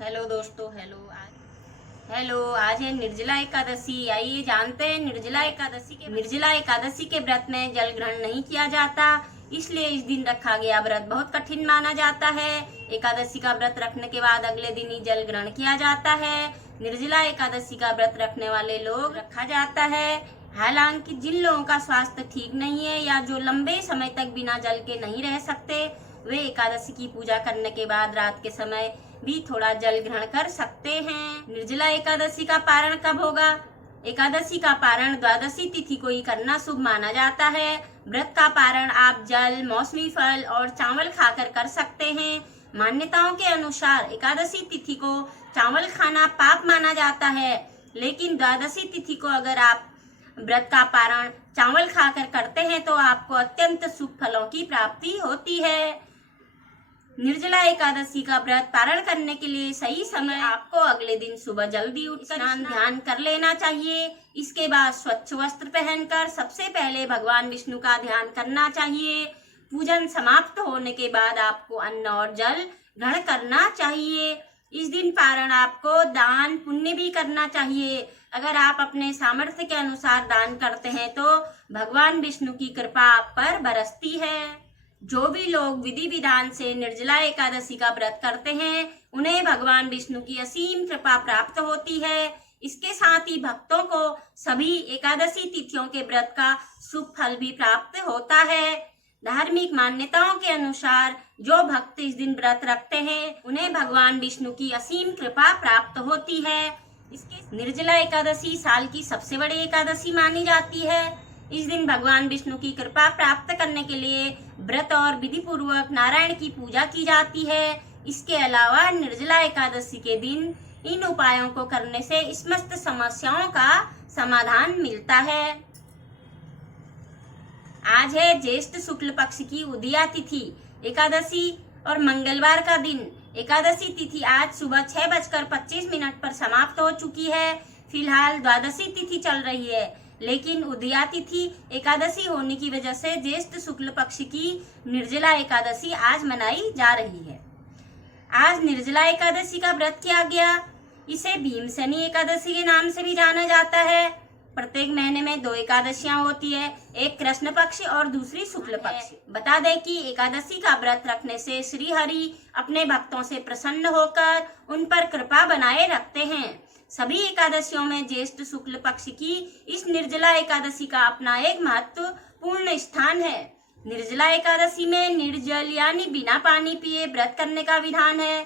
Hello दोस्तों। Hello आज है निर्जला एकादशी। आइए जानते हैं निर्जला एकादशी के व्रत में जल ग्रहण नहीं किया जाता, इसलिए इस दिन रखा गया व्रत बहुत कठिन माना जाता है। एकादशी का व्रत रखने के बाद अगले दिन ही जल ग्रहण किया जाता है। निर्जला एकादशी का व्रत रखने वाले लोग रखा जाता है। हालांकि जिन लोगों का स्वास्थ्य ठीक नहीं है या जो लंबे समय तक बिना जल के नहीं रह सकते, वे एकादशी की पूजा करने के बाद रात के समय भी थोड़ा जल ग्रहण कर सकते हैं। निर्जला एकादशी का पारण कब होगा? एकादशी का पारण द्वादशी तिथि को ही करना शुभ माना जाता है। व्रत का पारण आप जल, मौसमी फल और चावल खाकर कर सकते हैं। मान्यताओं के अनुसार एकादशी तिथि को चावल खाना पाप माना जाता है, लेकिन द्वादशी तिथि को अगर आप व्रत का पारण चावल खाकर करते हैं तो आपको अत्यंत शुभ फलों की प्राप्ति होती है। निर्जला एकादशी का व्रत पारण करने के लिए सही समय आपको अगले दिन सुबह जल्दी उठकर स्नान ध्यान कर लेना चाहिए। इसके बाद स्वच्छ वस्त्र पहनकर सबसे पहले भगवान विष्णु का ध्यान करना चाहिए। पूजन समाप्त होने के बाद आपको अन्न और जल ग्रहण करना चाहिए। इस दिन पारण आपको दान पुण्य भी करना चाहिए। अगर आप अपने सामर्थ्य के अनुसार दान करते हैं तो भगवान विष्णु की कृपा आप पर बरसती है। जो भी लोग विधि विधान से निर्जला एकादशी का व्रत करते हैं, उन्हें भगवान विष्णु की असीम कृपा प्राप्त होती है। इसके साथ ही भक्तों को सभी एकादशी तिथियों के व्रत का शुभ फल भी प्राप्त होता है। धार्मिक मान्यताओं के अनुसार जो भक्त इस दिन व्रत रखते हैं, उन्हें भगवान विष्णु की असीम कृपा प्राप्त होती है। इसके निर्जला एकादशी साल की सबसे बड़ी एकादशी मानी जाती है। इस दिन भगवान विष्णु की कृपा प्राप्त करने के लिए व्रत और विधि पूर्वक नारायण की पूजा की जाती है। इसके अलावा निर्जला एकादशी के दिन इन उपायों को करने से समस्त समस्याओं का समाधान मिलता है। आज है ज्येष्ठ शुक्ल पक्ष की उदया तिथि एकादशी और मंगलवार का दिन। एकादशी तिथि आज सुबह 6:25 पर समाप्त हो चुकी है। फिलहाल द्वादशी तिथि चल रही है, लेकिन उदया तिथि एकादशी होने की वजह से ज्येष्ठ शुक्ल पक्ष की निर्जला एकादशी आज मनाई जा रही है। आज निर्जला एकादशी का व्रत किया गया। इसे भीमसेनी एकादशी के नाम से भी जाना जाता है। प्रत्येक महीने में 2 एकादशियां होती है, एक कृष्ण पक्ष और दूसरी शुक्ल पक्ष। बता दें कि एकादशी का व्रत रखने से श्री हरि अपने भक्तों से प्रसन्न होकर उन पर कृपा बनाए रखते हैं। सभी एकादशियों में ज्येष्ठ शुक्ल पक्ष की इस निर्जला एकादशी का अपना एक महत्वपूर्ण स्थान है। निर्जला एकादशी में निर्जल यानी बिना पानी पिए व्रत करने का विधान है।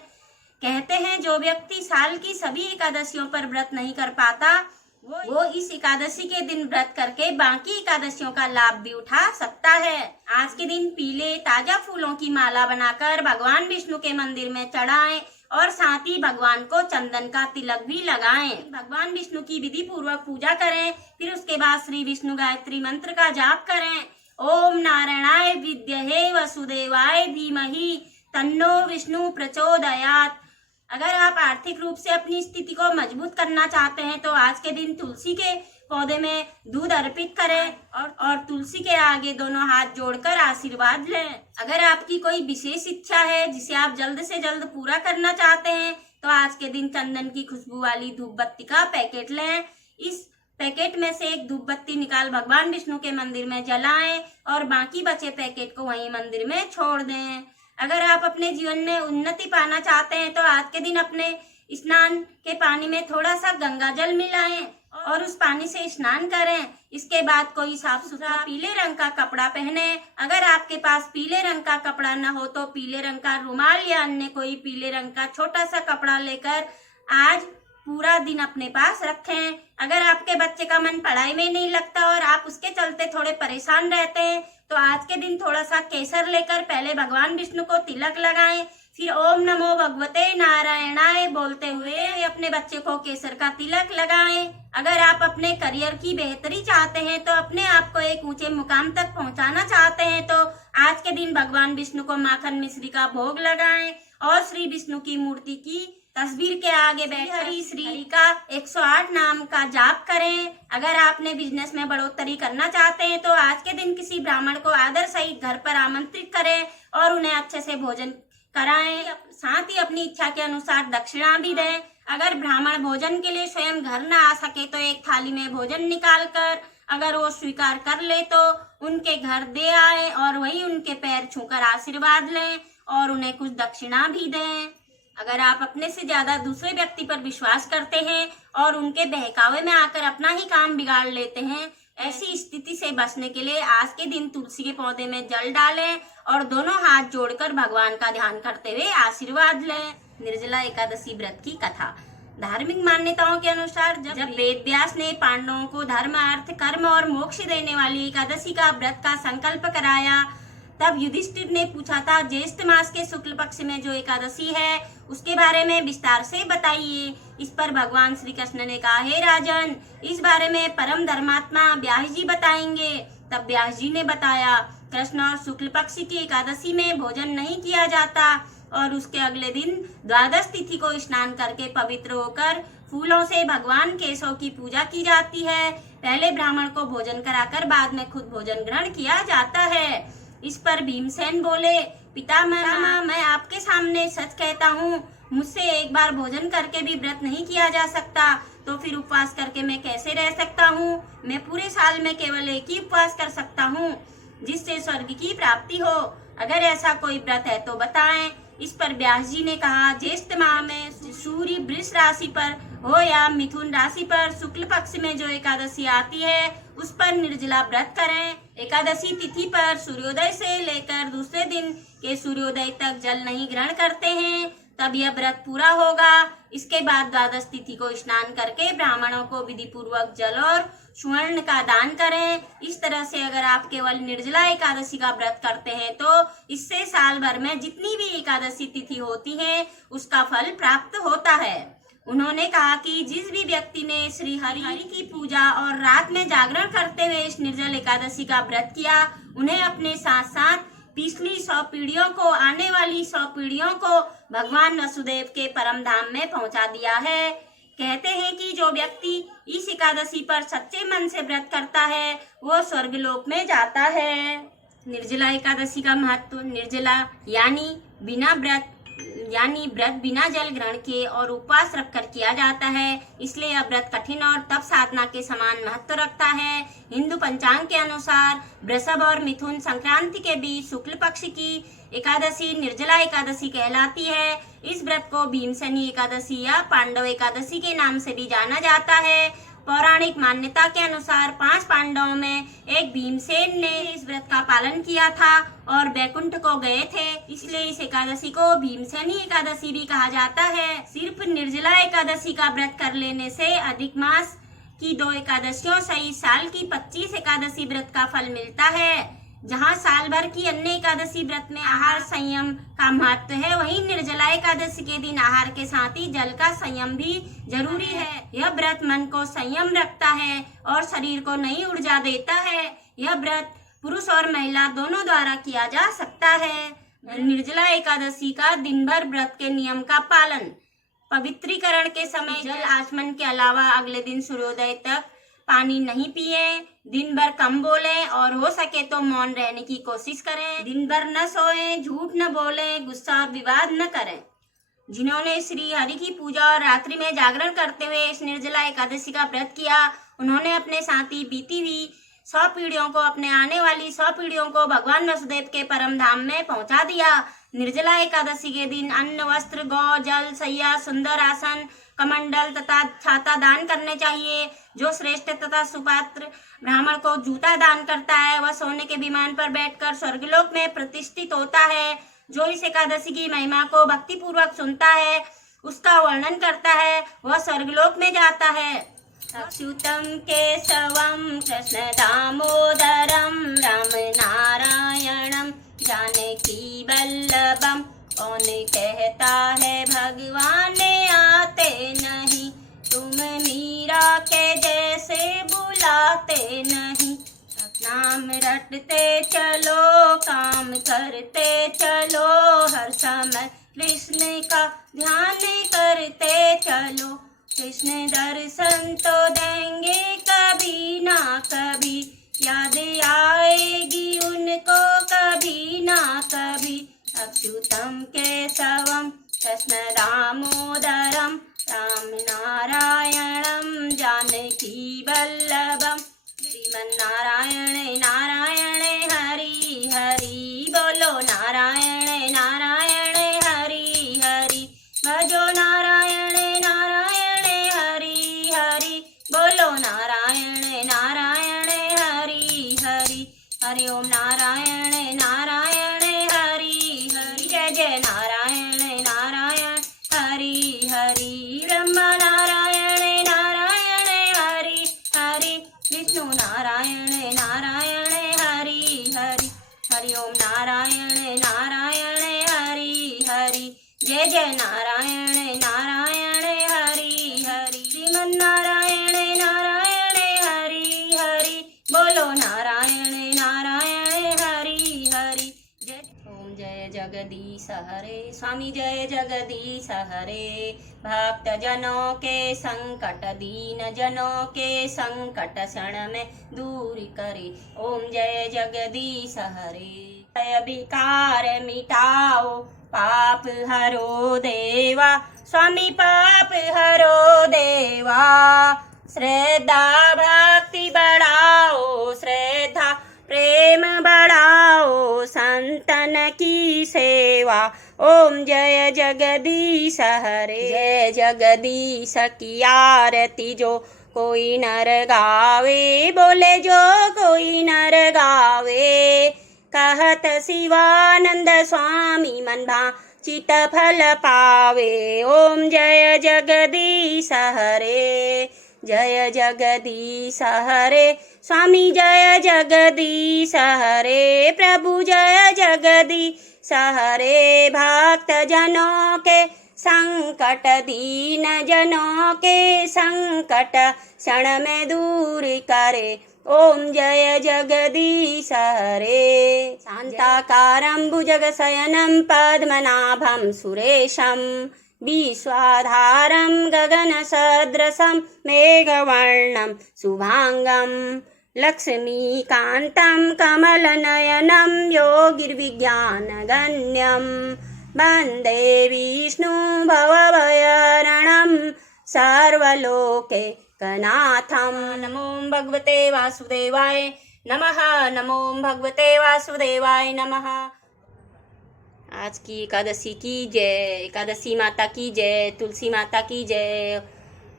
कहते हैं जो व्यक्ति साल की सभी एकादशियों पर व्रत नहीं कर पाता, वो इस एकादशी के दिन व्रत करके बाकी एकादशियों का लाभ भी उठा सकता है। आज के दिन पीले ताजा फूलों की माला बनाकर भगवान विष्णु के मंदिर में चढ़ाएं और साथ ही भगवान को चंदन का तिलक भी लगाएं। भगवान विष्णु की विधि पूर्वक पूजा करें, फिर उसके बाद श्री विष्णु गायत्री मंत्र का जाप करें। ओम नारायणाय विद्महे वसुदेवाय धीमहि तन्नो विष्णु प्रचोदयात्। अगर आप आर्थिक रूप से अपनी स्थिति को मजबूत करना चाहते हैं तो आज के दिन तुलसी के पौधे में दूध अर्पित करें और तुलसी के आगे दोनों हाथ जोड़कर आशीर्वाद लें। अगर आपकी कोई विशेष इच्छा है जिसे आप जल्द से जल्द पूरा करना चाहते हैं तो आज के दिन चंदन की खुशबू वाली धूप बत्ती का पैकेट लें। इस पैकेट में से एक धूप बत्ती निकाल भगवान विष्णु के मंदिर में जलाएं और बाकी बचे पैकेट को वहीं मंदिर में छोड़ दें। अगर आप अपने जीवन में उन्नति पाना चाहते हैं तो आज के दिन अपने स्नान के पानी में थोड़ा सा गंगा जल मिलाएं और उस पानी से स्नान करें। इसके बाद कोई साफ सुथरा पीले रंग का कपड़ा पहने। अगर आपके पास पीले रंग का कपड़ा न हो तो पीले रंग का रुमाल या अन्य कोई पीले रंग का छोटा सा कपड़ा लेकर आज पूरा दिन अपने पास रखें। अगर आपके बच्चे का मन पढ़ाई में नहीं लगता और आप उसके चलते थोड़े परेशान रहते हैं तो आज के दिन थोड़ा सा केसर लेकर पहले भगवान विष्णु को तिलक लगाएं, फिर ओम नमो भगवते नारायणाय बोलते हुए अपने बच्चे को केसर का तिलक लगाएं। अगर आप अपने करियर की बेहतरी चाहते हैं तो अपने आप को एक ऊंचे मुकाम तक पहुंचाना चाहते हैं तो आज के दिन भगवान विष्णु को माखन मिश्री का भोग लगाएं और श्री विष्णु की मूर्ति की तस्वीर के आगे बैठ हरि श्री का 108 नाम का जाप करें। अगर आपने बिजनेस में बढ़ोतरी करना चाहते हैं तो आज के दिन किसी ब्राह्मण को आदर सहित घर पर आमंत्रित करें और उन्हें अच्छे से भोजन कराएं, साथ ही अपनी इच्छा के अनुसार दक्षिणा भी दें। अगर ब्राह्मण भोजन के लिए स्वयं घर न आ सके तो एक थाली में भोजन निकाल कर अगर वो स्वीकार कर ले तो उनके घर दे आए और वही उनके पैर छूकर आशीर्वाद लें और उन्हें कुछ दक्षिणा भी दें। अगर आप अपने से ज्यादा दूसरे व्यक्ति पर विश्वास करते हैं और उनके बहकावे में आकर अपना ही काम बिगाड़ लेते हैं, ऐसी स्थिति से बचने के लिए आज के दिन तुलसी के पौधे में जल डालें और दोनों हाथ जोड़कर भगवान का ध्यान करते हुए आशीर्वाद लें। निर्जला एकादशी व्रत की कथा। धार्मिक मान्यताओं के अनुसार जब वेद व्यास ने पांडवों को धर्म, अर्थ, कर्म और मोक्ष देने वाली एकादशी का व्रत का संकल्प कराया, तब युधिष्ठिर ने पूछा था, ज्येष्ठ मास के शुक्ल पक्ष में जो एकादशी है उसके बारे में विस्तार से बताइए। इस पर भगवान श्री कृष्ण ने कहा, हे राजन, इस बारे में परम धर्मात्मा व्यास जी बताएंगे। तब व्यास जी ने बताया, कृष्ण और शुक्ल पक्ष की एकादशी में भोजन नहीं किया जाता और उसके अगले दिन द्वादश तिथि को स्नान करके पवित्र होकर फूलों से भगवान केशव की पूजा की जाती है। पहले ब्राह्मण को भोजन कराकर बाद में खुद भोजन ग्रहण किया जाता है। इस पर भीमसेन बोले, पितामह, मैं आपके सामने सच कहता हूँ, मुझसे एक बार भोजन करके भी व्रत नहीं किया जा सकता, तो फिर उपवास करके मैं कैसे रह सकता हूँ? मैं पूरे साल में केवल एक ही उपवास कर सकता हूँ जिससे स्वर्ग की प्राप्ति हो। अगर ऐसा कोई व्रत है तो बताएं। इस पर व्यास जी ने कहा, ज्येष्ठ माह में सूर्य वृष राशि पर हो या मिथुन राशि पर शुक्ल पक्ष में जो एकादशी आती है उस पर निर्जला व्रत करें। एकादशी तिथि पर सूर्योदय से लेकर दूसरे दिन के सूर्योदय तक जल नहीं ग्रहण करते हैं, तब यह व्रत पूरा होगा। इसके बाद द्वादश तिथि को स्नान करके ब्राह्मणों को विधि पूर्वक जल और स्वर्ण का दान करें। इस तरह से अगर आप केवल निर्जला एकादशी का व्रत करते हैं तो इससे साल भर में जितनी भी एकादशी तिथि होती है उसका फल प्राप्त होता है। उन्होंने कहा कि जिस भी व्यक्ति ने श्री हरि की पूजा और रात में जागरण करते हुए इस निर्जल एकादशी का व्रत किया, उन्हें अपने साथ साथ पिछली 100 पीढ़ियों को, आने वाली 100 पीढ़ियों को भगवान वसुदेव के परम धाम में पहुंचा दिया है। कहते हैं कि जो व्यक्ति इस एकादशी पर सच्चे मन से व्रत करता है वो स्वर्गलोक में जाता है। निर्जला एकादशी का महत्व। निर्जला यानी व्रत बिना जल ग्रहण किए और उपवास रखकर किया जाता है, इसलिए यह व्रत कठिन और तप साधना के समान महत्व रखता है। हिंदू पंचांग के अनुसार वृषभ और मिथुन संक्रांति के बीच शुक्ल पक्ष की एकादशी निर्जला एकादशी कहलाती है। इस व्रत को भीमसेनी एकादशी या पांडव एकादशी के नाम से भी जाना जाता है। पौराणिक मान्यता के अनुसार 5 पांडवों में एक भीमसेन ने इस व्रत का पालन किया था और वैकुंठ को गए थे, इसलिए इस एकादशी को भीमसेनी एकादशी भी कहा जाता है। सिर्फ निर्जला एकादशी का व्रत कर लेने से अधिक मास की 2 एकादशियों सहित साल की 25 एकादशी व्रत का फल मिलता है। जहाँ साल भर की अन्य एकादशी व्रत में आहार संयम का महत्व है, वहीं निर्जला एकादशी के दिन आहार के साथ ही जल का संयम भी जरूरी है। यह व्रत मन को संयम रखता है और शरीर को नई ऊर्जा देता है। यह व्रत पुरुष और महिला दोनों द्वारा किया जा सकता है। निर्जला एकादशी का दिन भर व्रत के नियम का पालन। पवित्रीकरण के समय जल आचमन के अलावा अगले दिन सूर्योदय तक पानी नहीं पिए, दिन भर कम बोलें और हो सके तो मौन रहने की कोशिश करें। दिन भर न सोएं, झूठ न बोलें, गुस्सा और विवाद न करें। जिन्होंने श्री हरि की पूजा और रात्रि में जागरण करते हुए इस निर्जला एकादशी का व्रत किया, उन्होंने अपने साथ ही बीती हुई 100 पीढ़ियों को, अपने आने वाली 100 पीढ़ियों को भगवान वसुदेव के परम धाम में पहुंचा दिया। निर्जला एकादशी के दिन अन्न, वस्त्र, गौ, जल, सैया, सुंदर आसन, कमंडल तथा छाता दान करने चाहिए। जो श्रेष्ठ तथा सुपात्र ब्राह्मण को जूता दान करता है वह सोने के विमान पर बैठकर स्वर्गलोक में प्रतिष्ठित होता है। जो इस एकादशी की महिमा को भक्ति पूर्वक सुनता है, उसका वर्णन करता है, वह स्वर्गलोक में जाता है। अच्युतम केशवम कृष्ण दामोदरम राम नारायणम जानकी वल्लभम। कौन कहता है भगवान आते नहीं, तुम मीरा के जैसे बुलाते नहीं। नाम रटते चलो, काम करते चलो, हर समय कृष्ण का ध्यान करते चलो। कृष्ण दर्शन तो देंगे कभी ना कभी, याद आएगी उनको कभी ना कभी। अच्युतं केशवं कृष्ण दामोदरं राम नारायणं जानकी वल्लभं श्रीमन्नारायण नारायण हरि हरि बोलो नारायण नारायण हरि हरि भजो नारायण नारायण हरि हरि बोलो नारायण नारायण हरि हरि हरि ओम नारायण नारायण हरि हरि जय जय नारायण नारायण हरि हरि ब्रह्म नारायण नारायण हरि हरि विष्णु नारायण नारायण हरि हरि हरि ओम नारायण नारायण हरि हरि जय जय नारायण नारायण हरि हरि श्रीमन्नारायण नारायण हरि हरि बोलो नारायण नारायण हरि हरि जय ओम जय जगदीश हरे स्वामी जय जगदीश हरे भक्त जनों के संकट दीन जनों के संकट क्षण में दूर करे ओम जय जगदीश हरे भय विकार मिटाओ पाप हरो देवा स्वामी पाप हरो देवा श्रद्धा भक्ति बढ़ाओ श्रद्धा प्रेम बढ़ाओ संतन की सेवा ओम जय जगदीश हरे जय जगदीश की आरती जो कोई नर गावे बोले जो कोई नर गावे कहत शिवानंद स्वामी मन भा चित फल पावे ओम जय जगदीश हरे जय जगदीश हरे स्वामी जय जगदीश हरे प्रभु जय जगदीश हरे भक्त जनों के संकट दीन जनों के संकट क्षण में दूर करे ओम जय जगदीश हरे शांताकारं भुजगशयनं पद्मनाभं सुरेशं विश्वाधारं गगनसदृशं मेघवर्णं शुभांगं लक्ष्मीकान्तं कमलनयनं योगिर्विज्ञानगण्यं वन्दे विष्णु भवभयहरणं सर्वलोकैकनाथं नमो भगवते वासुदेवाय नमः नमो भगवते वासुदेवाय नमः। आज की एकादशी की जय एकादशी माता की जय तुलसी माता की जय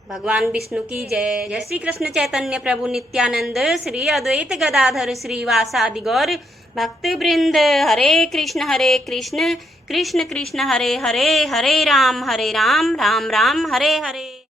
भगवान विष्णु की जय जय श्री कृष्ण चैतन्य प्रभु नित्यानंद श्री अद्वैत गदाधर श्रीवासादि गौर भक्त वृंद हरे कृष्ण कृष्ण कृष्ण हरे हरे हरे राम राम राम हरे हरे।